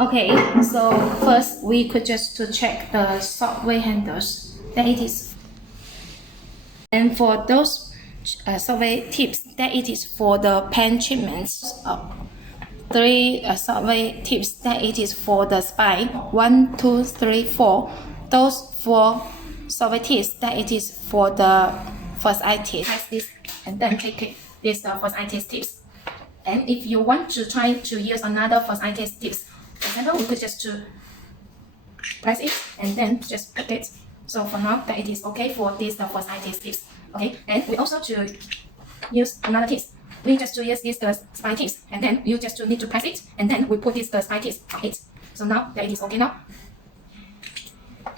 Okay, so first we could just to check the Shockwave handles that it is, and for those Shockwave tips that it is for the pen treatments. 3 Shockwave tips that it is for the spine. 1, 2, 3, 4. Those 4 Shockwave tips that it is for the first eye test. Press this and then click this first eye test tips. And if you want to try to use another first eye test tips, for example, we could just to press it and then just click it. So for now, that it is okay for this first eye test tips. Okay, and we also to use another tips. We just to use this spine tips, and then you just to need to press it, and then we put this spine tips on it. So now that it is okay now.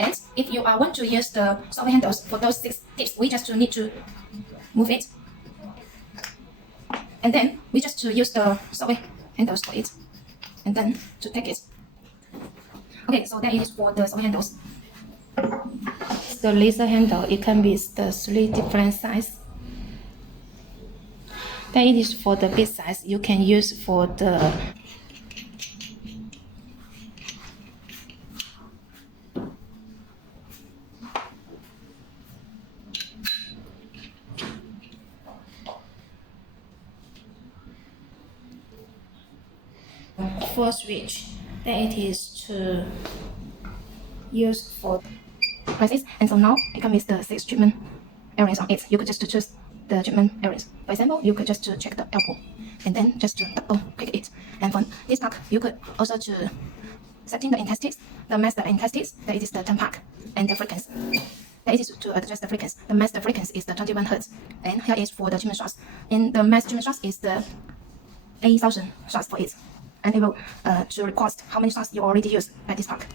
And if you want to use the Shockwave handles for those 6 tips, we just to need to move it, and then we just to use the Shockwave handles for it, and then to take it. Okay, so that is for the Shockwave handles. The laser handle, it can be the 3 different sizes. That it is for the big size, you can use for the full switch. That it is to use for prices. And so now it comes with the 6 treatment areas on it. You could just to choose the treatment areas. For example, you could just to check the elbow and then just to double click it. And for this part, you could also to setting the intensities, the master intensities, that it is the 10 pack, and the frequency. That is to adjust the frequency. The master frequency is the 21 Hz. And here is for the treatment shots. And the master treatment shots is the 8,000 shots for it. And it will to record how many shots you already used at this pack.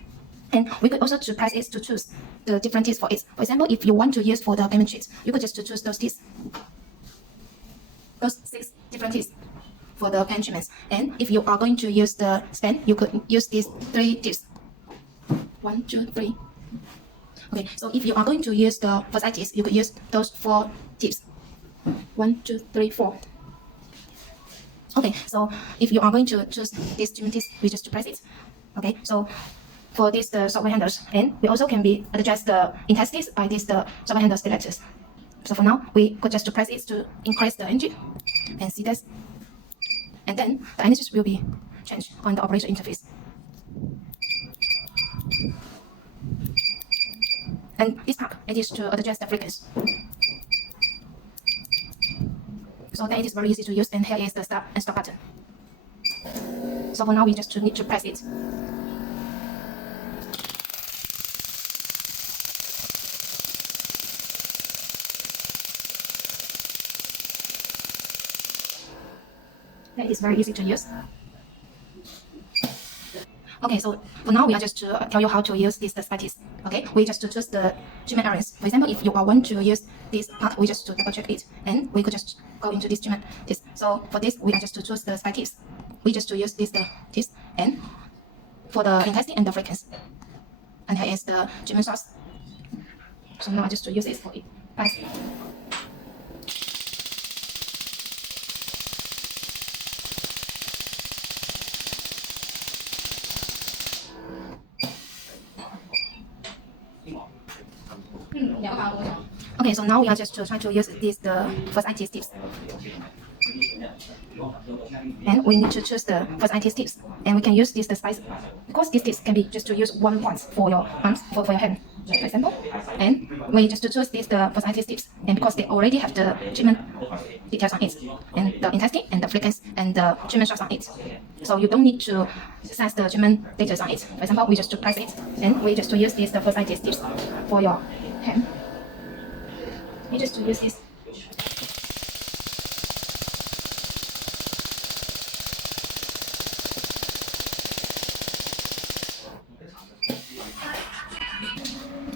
And we could also to press it to choose the different teeth for it. For example, if you want to use for the payment sheets, you could just to choose those teeth, those 6 different teeth for the pen treatments. And if you are going to use the span, you could use these 3 teeth. 1, 2, 3. Okay, so if you are going to use the first eye teeth, you could use those 4 teeth. 1, 2, 3, 4. Okay, so if you are going to choose these treatment teeth, we just press it. Okay, so for this the Shockwave handles, and we also can be adjust the intensities by this the Shockwave handle selectors. So for now, we could just to press it to increase the energy and see this, and then the energies will be changed on the operator interface. And this part, it is to adjust the frequency. So that it is very easy to use, and here is the start and stop button. So for now, we just need to press it. That is very easy to use. Okay, so for now we are just to tell you how to use this spatis. Okay, we just to choose the treatment areas. For example, if you are want to use this part, we just to double check it, and we could just go into this treatment. So for this, we are just to choose the spatis. We just to use this and for the intensity and the frequency. And here is the treatment source. So now I just to use it for it. Bye. Okay, so now we are just trying to use this the first eye test tips. And we need to choose the first eye test tips. And we can use this the spice because these tips can be just to use one once for your arms, for your hand, for example. And we just to choose this the first eye test tips, and because they already have the treatment details on it, and the intensity and the frequency and the treatment shots on it. So you don't need to sense the treatment details on it. For example, we just to press it, and we just to use this the first eye test tips for your hand. We just to use this.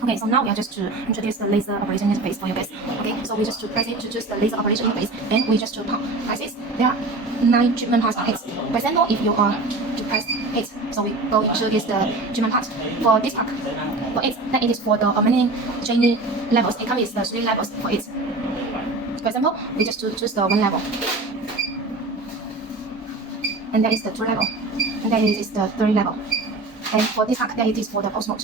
Okay, so now we are just to introduce the laser operation interface for you guys. Okay, so we just to press it to choose the laser operation interface, and we just to press it. There are 9 treatment parts on it. For example, if you are to press it, so we go into this the treatment part. For this part, for it, then it is for the remaining training levels. It comes with the 3 levels for it. For example, we just to choose the 1 level, and that is the 2 level, and then it is the 3 level. And for this part, that it is for the pulse mode.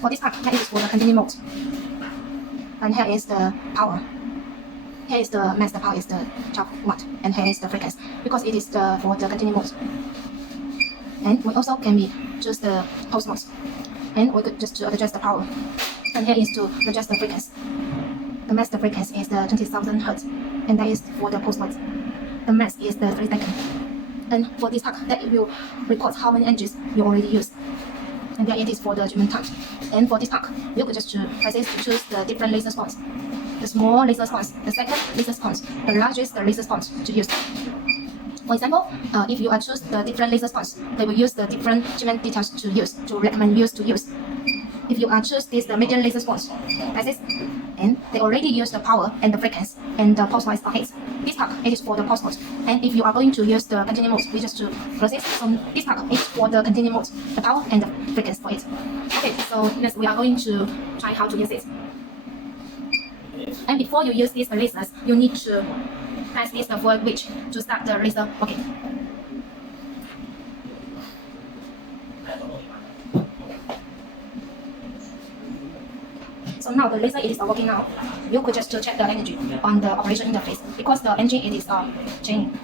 For this part, that is for the continuing mode. And here is the power. Here is the max, the power is the 12 watt, and here is the frequency because it is for the continuing mode. And we also can choose the pulse mode, and we could just adjust the power. And here is to adjust the frequency. The max, the frequency is the 20,000 Hz, and that is for the pulse mode. The max is the 3 seconds. And for this part, that it will record how many energies you already used. And then it is for the treatment time. And for this part, you could just choose the different laser spots. The small laser response, the second laser response, the largest laser response to use. For example, if you choose the different laser response, they will use the different treatment details to use, to recommend use to use. If you choose this the medium laser response, like this, and they already use the power and the frequency and the pulse noise on it. This part it is for the pulse mode. And if you are going to use the continuing mode, we just to process. So this part is for the continuing mode, the power and the frequency for it. Okay, so next we are going to try how to use it. And before you use these lasers, you need to press this forward switch to start the laser. Okay. So now the laser it is working now. You could just check the energy on the operation interface because the engine it is changing.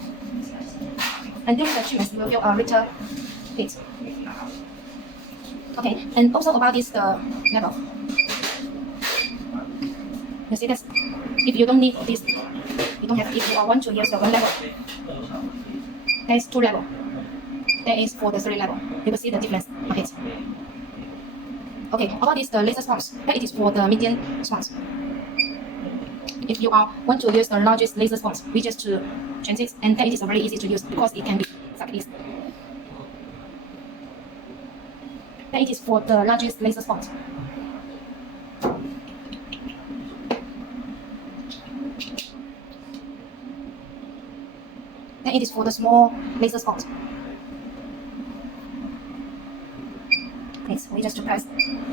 And during the treatment, you will feel a little heat. Okay, and also about this level. You see this? If you don't need this, you don't have. If you want to use the 1 level, there is 2 level. There is for the 3 level. You will see the difference of it. Okay, about this the laser response, that it is for the medium response. If you want to use the largest laser response, we just to change it, and that it is very easy to use because it can be like this. That it is for the largest laser response. Then it is for the small laser spot. Yes, we just press,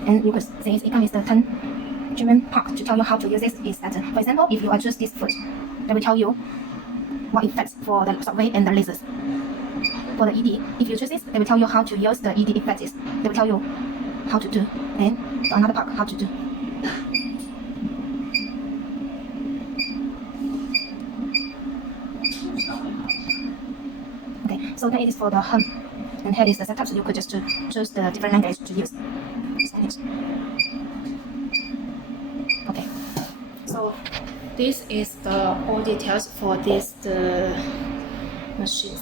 and you could see it comes the 10 treatment part to tell you how to use this. Is that, for example, if you choose this first, they will tell you what effects for the Shockwave and the lasers. For the ED, if you choose this, they will tell you how to use the ED effects. They will tell you how to do, and the another part how to do. Okay, so that it is for the hum, and here is the setup. So you could just choose the different language to use. Spanish. Okay, so this is the all details for this the machine.